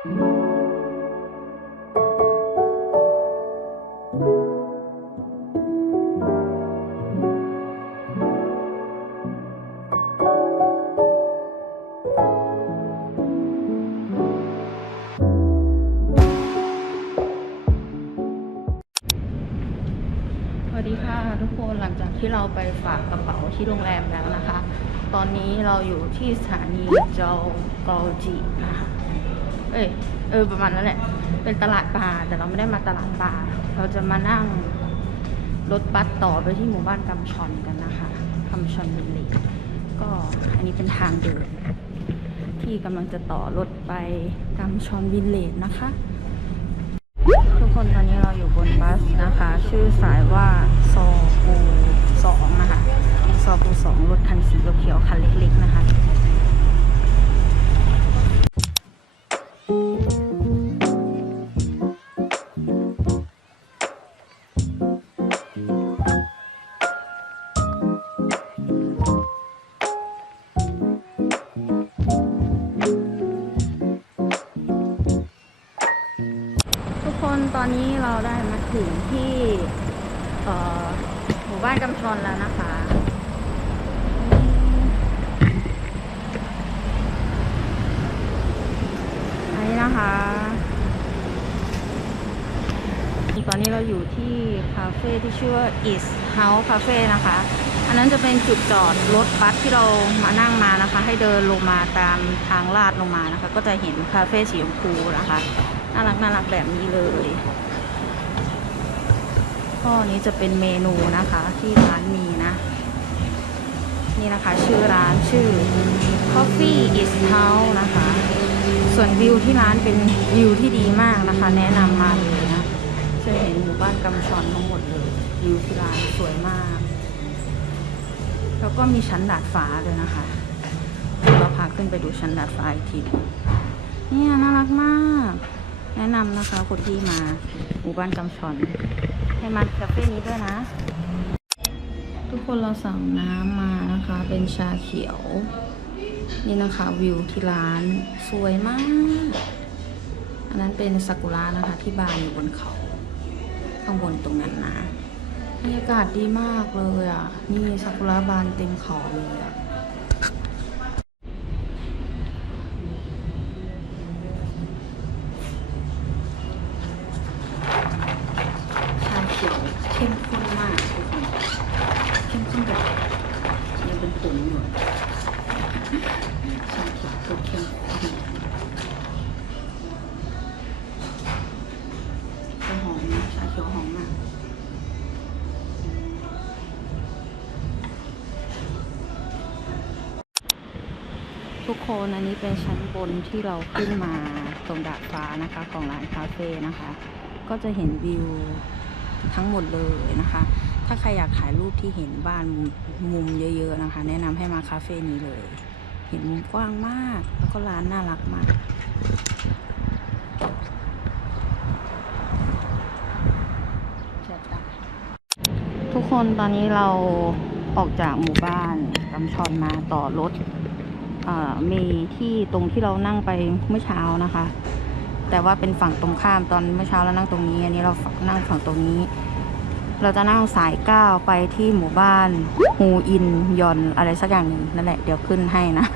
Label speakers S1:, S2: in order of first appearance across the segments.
S1: สวัสดีค่ะทุกคนหลังจากที่เราไปฝากกระเป๋าที่โรงแรมแล้วนะคะ ตอนนี้เราอยู่ที่สถานีเจ้ากาจินะคะ เอ้ยเออประมาณนั้นแหละ เป็นตลาดปลาแต่เราไม่ได้มาตลาดปลาเราจะมานั่งรถบัสต่อไปที่หมู่บ้านกำชอนกันนะคะกำชอนวิลเลจก็อันนี้เป็นทางเดินที่กำลังจะต่อรถไปกำชอนวิลเลจนะคะ ทุกคนตอนนี้เราอยู่บนบัสนะคะ ชื่อสายว่าซอปูสองนะคะซอปูสองรถคันสีเขียวคันเล็กๆนะคะ อนนี้เราอยู่ที่คาเฟ่ที่ชื่อว่า Is House Cafe นะคะ อันนั้นจะเป็นจุดจอดรถบัสที่เรามานั่งมานะคะ ให้เดินลงมาตามทางลาดลงมานะคะ ก็จะเห็นคาเฟ่สีชมพูนะคะ น่ารักน่ารักแบบนี้เลยก็นี้จะเป็นเมนูนะคะที่ร้านมีนะ นี่นะคะชื่อร้านชื่อ Coffee is House นะคะ ส่วนวิวที่ร้านเป็นวิวที่ดีมากนะคะ แนะนำมาเลย จะเห็นหมู่บ้านกำชอนทั้งหมดเลยวิวที่ร้านสวยมาก แล้วก็มีชั้นดาดฟ้าเลยนะคะเราพาขึ้นไปดูชั้นดาดฟ้าอีกทีเนี่ยน่ารักมาก แนะนำนะคะคนที่มาหมู่บ้านกำชอนให้มาคาเฟ่นี้ด้วยนะ ทุกคนเราสั่งน้ำมานะคะ เป็นชาเขียว นี่นะคะวิวที่ร้านสวยมาก อันนั้นเป็นซากุระนะคะที่บานอยู่บนเขา ข้างบนตรงนั้นนะบรรยากาศดีมากเลยอะ นี่ซากุระบานเต็มเขาเลยอะ คนอันนี้เป็นชั้นบนที่เราขึ้นมาตรงดาดฟ้านะคะของร้านคาเฟ่นะคะ ก็จะเห็นวิวทั้งหมดเลยนะคะ ถ้าใครอยากถ่ายรูปที่เห็นบ้านมุมเยอะๆนะคะ แนะนำให้มาคาเฟ่นี้เลย เห็นมุมกว้างมาก แล้วก็ร้านน่ารักมากทุกคนตอนนี้เราออกจากหมู่บ้านกำชอนมาต่อรถ มีที่ตรงที่เรานั่งไปเมื่อเช้านะคะ แต่ว่าเป็นฝั่งตรงข้ามตอนเมื่อเช้าเรานั่งตรงนี้ อันนี้เรานั่งฝั่งตรงนี้ เราจะนั่งสายเก้าไปที่หมู่บ้านฮูอินยอนอะไรสักอย่างนึงนั่นแหละเดี๋ยวขึ้นให้นะ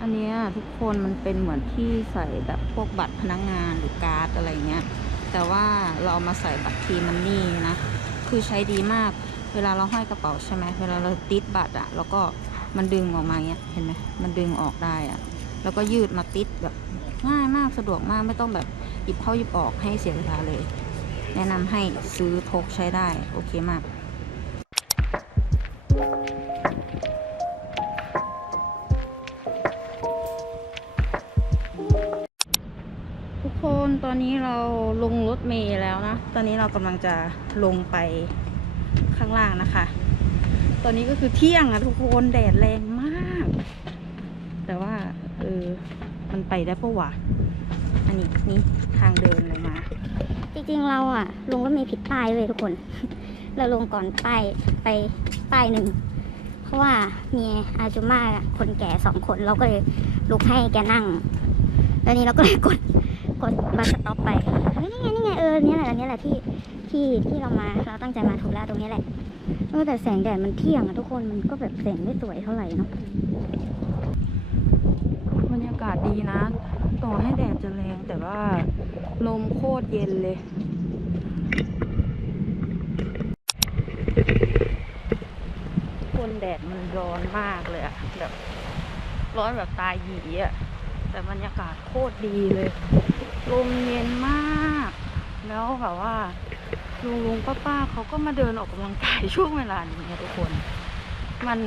S1: อันนี้ทุกคนมันเป็นเหมือนที่ใส่แบบพวกบัตรพนักงานหรือการ์ดอะไรเงี้ยแต่ว่าเราเอามาใส่บัตรทีมันนี่นะคือใช้ดีมาก เวลาเราห้อยกระเป๋าใช่ไหมเวลาเราติดบัตรอะแล้วก็ มันดึงออกมาเงี้ย เห็นไหมมันดึงออกได้อะแล้วก็ยืดมาติดแบบง่ายมากสะดวกมากไม่ต้องแบบหยิบเข้าหยิบออกให้เสียเวลาเลย แนะนำให้ซื้อพกใช้ได้ โอเคมากทุกคนตอนนี้เราลงรถเมล์แล้วนะ ตอนนี้เรากำลังจะลงไปข้างล่างนะคะ ตอนนี้ก็คือเที่ยงอะทุกคนแดดแรงมาก แต่ว่าเออมันไปได้ปะวะอันนี้นี่ทางเดินเลยมา
S2: จริงๆเราอะลงรถเมล์ผิดป้ายเลยทุกคน เราลงก่อนป้ายไปป้ายหนึ่งเพราะว่ามีอาจุมาคนแก่สองคนเราก็เลยลุกให้แกนั่ง แล้วนี้เราก็เลยกดกดบัสสต็อปไปเฮ้ยนี่ไงนี่ไงเออเนี่ยแหละอันนี้แหละที่ที่ที่เรามาเราตั้งใจมาถูกแล้วตรงนี้แหละ เออแต่แสงแดดมันเที่ยงอะทุกคนมันก็แบบแสงไม่สวยเท่าไหร่เนาะ
S1: บรรยากาศดีนะ ต่อให้แดดจะแรงแต่ว่าลมโคตรเย็นเลยคนแดดมันร้อนมากเลยอะแบบร้อนแบบตายหยีอะแต่บรรยากาศโคตรดีเลย ลมเย็นมาก แล้วแบบว่า ลุงลุงป้าป้าๆเขาก็มาเดินออกกำลังกายช่วงเวลานี้อะทุกคน มัน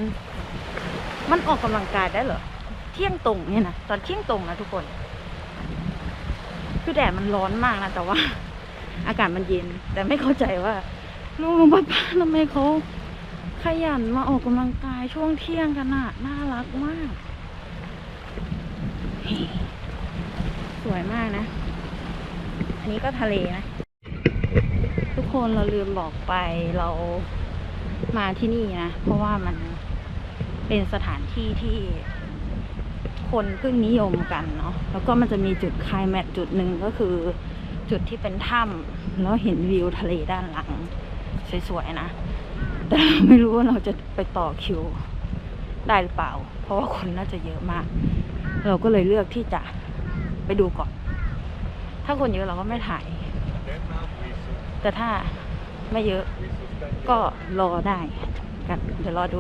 S1: มันออกกำลังกายได้เหรอเที่ยงตรงเนี่ยนะตอนเที่ยงตรงนะทุกคน คือแดดมันร้อนมากนะแต่ว่า อากาศมันเย็น แต่ไม่เข้าใจว่าลุงลุงป้าป้าทำไมเขาขยันมาออกกำลังกายช่วงเที่ยงกันน่ะน่ารักมาก สวยมากนะ อันนี้ก็ทะเลนะ คนเราลืมบอกไปเรามาที่นี่นะ เพราะว่ามันเป็นสถานที่ที่คนเพิ่งนิยมกันเนาะแล้วก็มันจะมีจุดคลายแม็กซ์จุดหนึ่งก็คือจุดที่เป็นถ้ำแล้วเห็นวิวทะเลด้านหลัง สวยๆนะ แต่ไม่รู้ว่าเราจะไปต่อคิวได้หรือเปล่า เพราะว่าคนน่าจะเยอะมาก เราก็เลยเลือกที่จะไปดูก่อน ถ้าคนเยอะเราก็ไม่ถ่าย แต่ถ้าไม่เยอะก็รอได้กันเดี๋ยวรอดู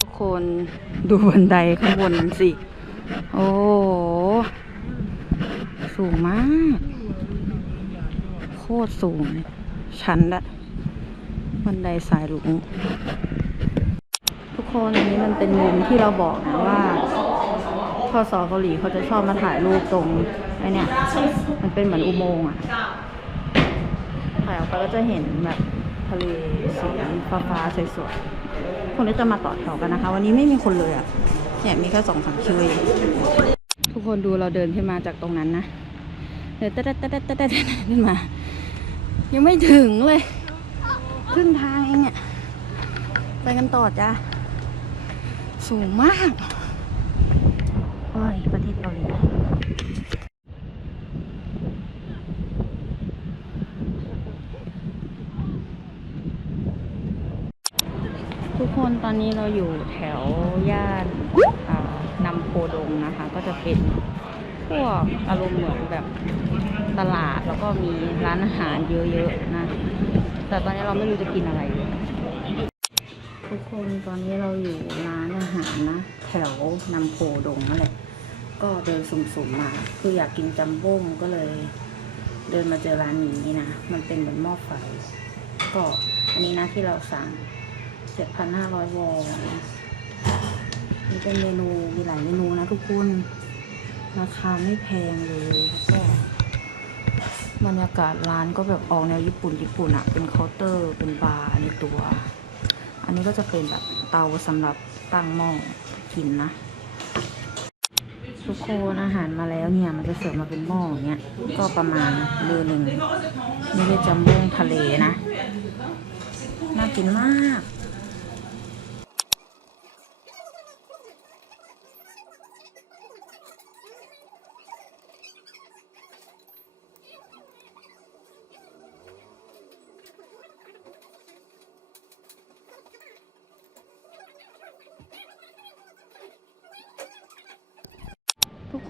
S1: ทุกคนดูบันไดข้างบนนั้นสิ โอ้สูงมาก โคตรสูงเลยชันละบันไดสายหลงทุกคนอันนี้มันเป็นมุมที่เราบอกนะว่าพอสอเกาหลีเขาจะชอบมาถ่ายรูปตรงไอเนี่ยมันเป็นเหมือนอุโมงค์อะ ถ่ายออกไปก็จะเห็นแบบทะเลสีฟ้าๆสวยๆคนที่จะมาต่อแถวกันนะคะ วันนี้ไม่มีคนเลยอะ่ะเนี่ยมีแค่สองสามคิวเองทุกคนดูเราเดินขึ้นมาจากตรงนั้นนะเดินต๊ดต๊ดต๊ดต๊ดต๊ดขึ้นมา ยังไม่ถึงเลยครึ่งทางเองเนี่ยไปกันต่อจ้ะสูงมากโอ้ยประเทศเกาหลี คนตอนนี้เราอยู่แถวย่านนำโพดงนะคะ ก็จะเป็นพวกอารมณ์เหมือนแบบตลาดแล้วก็มีร้านอาหารเยอะๆนะ แต่ตอนนี้เราไม่รู้จะกินอะไร ทุกคนตอนนี้เราอยู่ร้านอาหารนะ แถวนำโพดงนั่นแหละ ก็เดินสุ่มๆมา คืออยากกินจัมโบ้งก็เลย เดินมาเจอร้านนี้นะ มันเป็นเหมือนหม้อไฟ ก็อันนี้นะที่เราสั่ง 7,500 วอนนี่เป็นเมนูมีหลายเมนูนะทุกคน ราคาไม่แพงเลยแล้วก็บรรยากาศร้านก็แบบออกแนวญี่ปุ่นญี่ปุ่นอะเป็นเคาน์เตอร์เป็นบาร์ในตัว อันนี้ก็จะเป็นแบบเตาสำหรับตั้งหม้อกินนะทุกคนอาหารมาแล้วเนี่ยมันจะเสิร์ฟมาเป็นหม้ออย่างเงี้ยก็ประมาณมือหนึ่งนี่เป็นจัมโบ้งทะเลนะ น่ากินมาก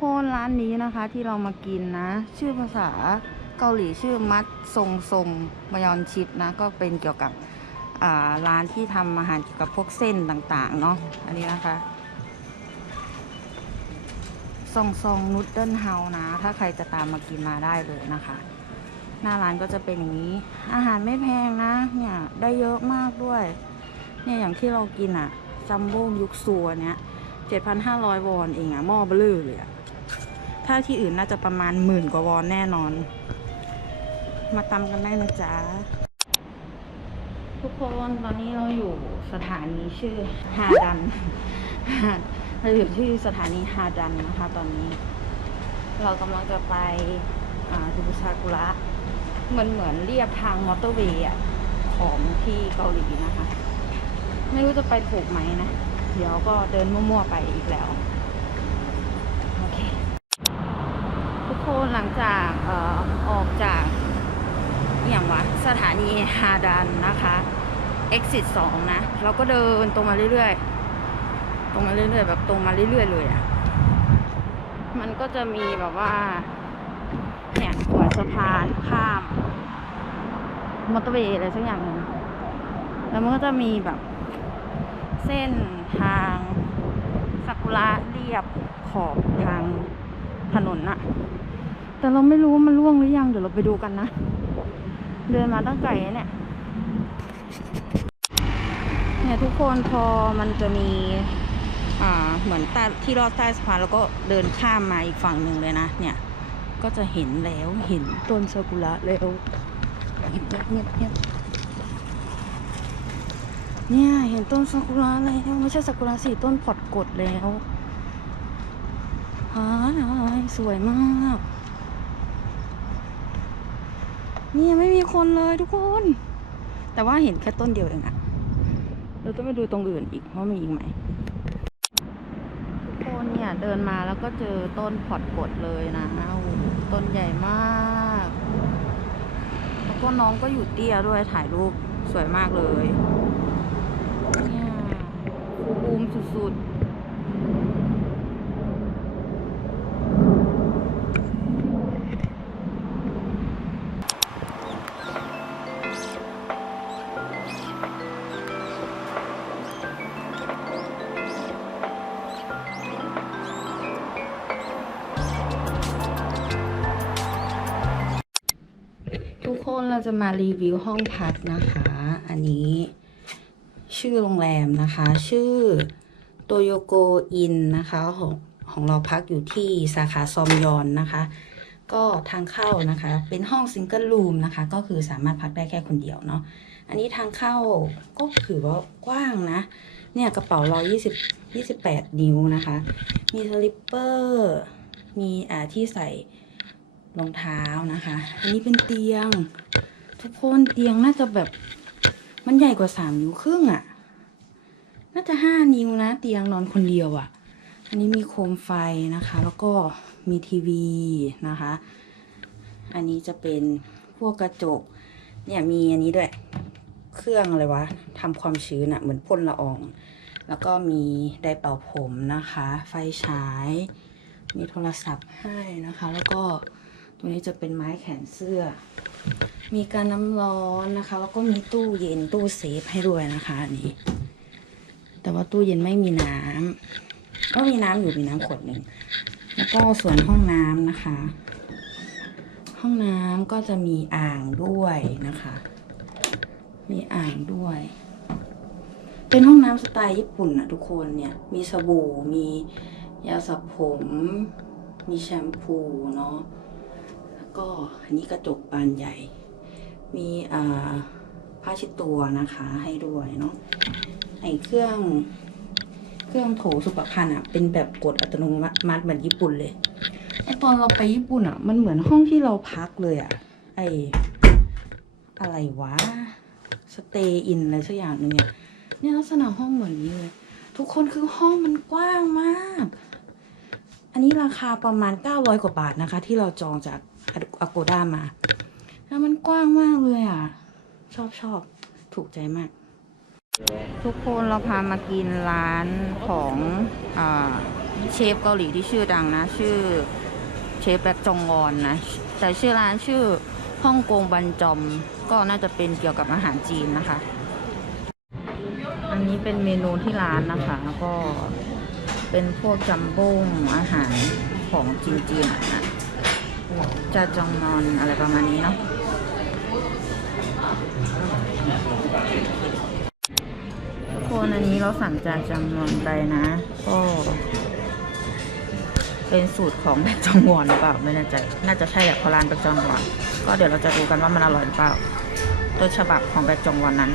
S1: คนร้านนี้นะคะที่เรามากินนะ ชื่อภาษาเกาหลีชื่อมัดทรงทรงมยอนชิปนะ ก็เป็นเกี่ยวกับร้านที่ทำอาหารเกี่ยวกับพวกเส้นต่างๆเนาะอันนี้นะคะซองซองนูดเดิลเฮานะ ถ้าใครจะตามมากินมาได้เลยนะคะ หน้าร้านก็จะเป็นอย่างนี้ อาหารไม่แพงนะ เนี่ยได้เยอะมากด้วย เนี่ยอย่างที่เรากินอะจัมโบ้ยุคซัวเนี่ยเจ็ดพันห้าร้อยวอนเองอะหม้อเบลือเลยอะ ถ้าที่อื่นน่าจะประมาณหมื่นกว่าวอนแน่นอน มาตำกันได้นะจ๊ะ ทุกคนตอนนี้เราอยู่สถานีชื่อฮาดันเราอยู่ที่สถานีฮาดันนะคะตอนนี้ เรากำลังจะไปดูซากุระเหมือนเหมือนเรียบทางมอเตอร์เวย์ของที่เกาหลีนะคะ ไม่รู้จะไปถูกไหมนะ เดี๋ยวก็เดินมั่วๆไปอีกแล้ว โอเค หลังจากออออกจากอย่างวะสถานีฮาดันนะคะ exit 2 นะ เราก็เดินตรงมาเรื่อยๆ ตรงมาเรื่อยๆ แบบตรงมาเรื่อยๆ เลยอะ่ะ มันก็จะมีแบบว่า เนี่ยหัวสะพานข้าม มอเตอร์เวย์อะไรสักอย่างหนึงแล้วมันก็จะมีแบบ เส้นทางซากุระเรียบขอบทางถนนน่ะ แต่เราไม่รู้ว่ามันล่วงหรือยัง เดี๋ยวเราไปดูกันนะ เดินมาตั้งไกลเนี่ย เนี่ยทุกคนพอมันจะมี อ่า เหมือนใต้ที่รอดใต้สะพานแล้วก็เดินข้ามมาอีกฝั่งหนึ่งเลยนะ เนี่ย ก็จะเห็นแล้วเห็นต้นซากุระแล้วเงียบเงียบเงียบเงียบเนี่ยเห็นต้นซากุระแล้วไม่ใช่ซากุระสิต้นพอดกดแล้วฮายสวยมาก เนี่ยไม่มีคนเลยทุกคน แต่ว่าเห็นแค่ต้นเดียวเองอะเราต้องไปดูตรงอื่นอีกว่ามีอีกไหมทุกคนเนี่ยเดินมาแล้วก็เจอต้นพอดกดเลยนะโอ้ต้นใหญ่มาก แล้วก็น้องก็อยู่เตี้ยด้วยถ่ายรูปสวยมากเลย เนี่ยฟูบูมสุดๆ เราจะมารีวิวห้องพักนะคะ อันนี้ชื่อโรงแรมนะคะ ชื่อโตโยโกอินนะคะของของเราพักอยู่ที่สาขาซอมยอนนะคะ ก็ทางเข้านะคะ เป็นห้องซิงเกิลรูมนะคะ ก็คือสามารถพักได้แค่คนเดียวเนาะอันนี้ทางเข้าก็ถือว่ากว้างนะ เนี่ยกระเป๋าเรา20 28นิ้วนะคะ มีสลิปเปอร์ มีอ่าที่ใส่ รองเท้านะคะ อันนี้เป็นเตียง ทุกคนเตียงน่าจะแบบมันใหญ่กว่าสามนิ้วครึ่งอะ่ะ น่าจะห้านิ้วนะ เตียงนอนคนเดียวอะ่ะ อันนี้มีโคมไฟนะคะ แล้วก็มีทีวีนะคะ อันนี้จะเป็นพวกกระจก เนี่ยมีอันนี้ด้วย เครื่องอะไรวะทำความชื้นอะ่ะ เหมือนพ่นละออง แล้วก็มีไดร์เป่าผมนะคะ ไฟฉาย มีโทรศัพท์ให้นะคะ แล้วก็ ตรงนี้จะเป็นไม้แขวนเสื้อ มีการน้ำร้อนนะคะ แล้วก็มีตู้เย็นตู้เซฟให้ด้วยนะคะอันนี้ แต่ว่าตู้เย็นไม่มีน้ำก็มีน้ำอยู่มีน้ำขวดหนึ่งแล้วก็ส่วนห้องน้ำนะคะ ห้องน้ำก็จะมีอ่างด้วยนะคะ มีอ่างด้วย เป็นห้องน้ำสไตล์ญี่ปุ่นอะทุกคนเนี่ย มีสบู่ มียาสระผม มีแชมพูเนาะ ก็อันนี้กระจกบานใหญ่ มีผ้าเชิดตัวนะคะให้ด้วยเนาะไอเครื่อง เครื่องโถสุขภัณฑ์อะ เป็นแบบกดอัตโนมัติเหมือนญี่ปุ่นเลยไอตอนเราไปญี่ปุ่นอะ มันเหมือนห้องที่เราพักเลยอะ ไออะไรวะสเตย์อินอะไรสักอย่างหนึงเนี่ยเนี่ยลักษณะห้องเหมือนนี้เลย ทุกคนคือห้องมันกว้างมาก อันนี้ราคาประมาณ 900 กว่าบาทนะคะ ที่เราจองจาก อ g o ด้ามา แล้วมันกว้างมากเลยอะ ชอบชอบถูกใจมาก ทุกคนเราพามากินร้านของอเชฟเกาหลีที่ชื่อดังนะ ชื่อเชฟแบ็กจงวอนนะ แต่ชื่อร้านชื่อฮ่องกงบันจอม ก็น่าจะเป็นเกี่ยวกับอาหารจีนนะคะ อันนี้เป็นเมนูที่ร้านนะคะก็เป็นพวกจัมโบ้งอาหารของจีนๆอะนะ จาจองนอนอะไรประมาณนี้เนาะทุกคนอันนี้เราสั่งจานจำนวนไปนะ ก็เป็นสูตรของแบกจองวอนหรือเปล่าไม่แน่ใจน่าจะใช่แหละเพราะร้านแบกจองวอนก็เดี๋ยวเราจะดูกันว่ามันอร่อยหรือเปล่าต้นฉบับของแบกจองวอนนั้
S2: น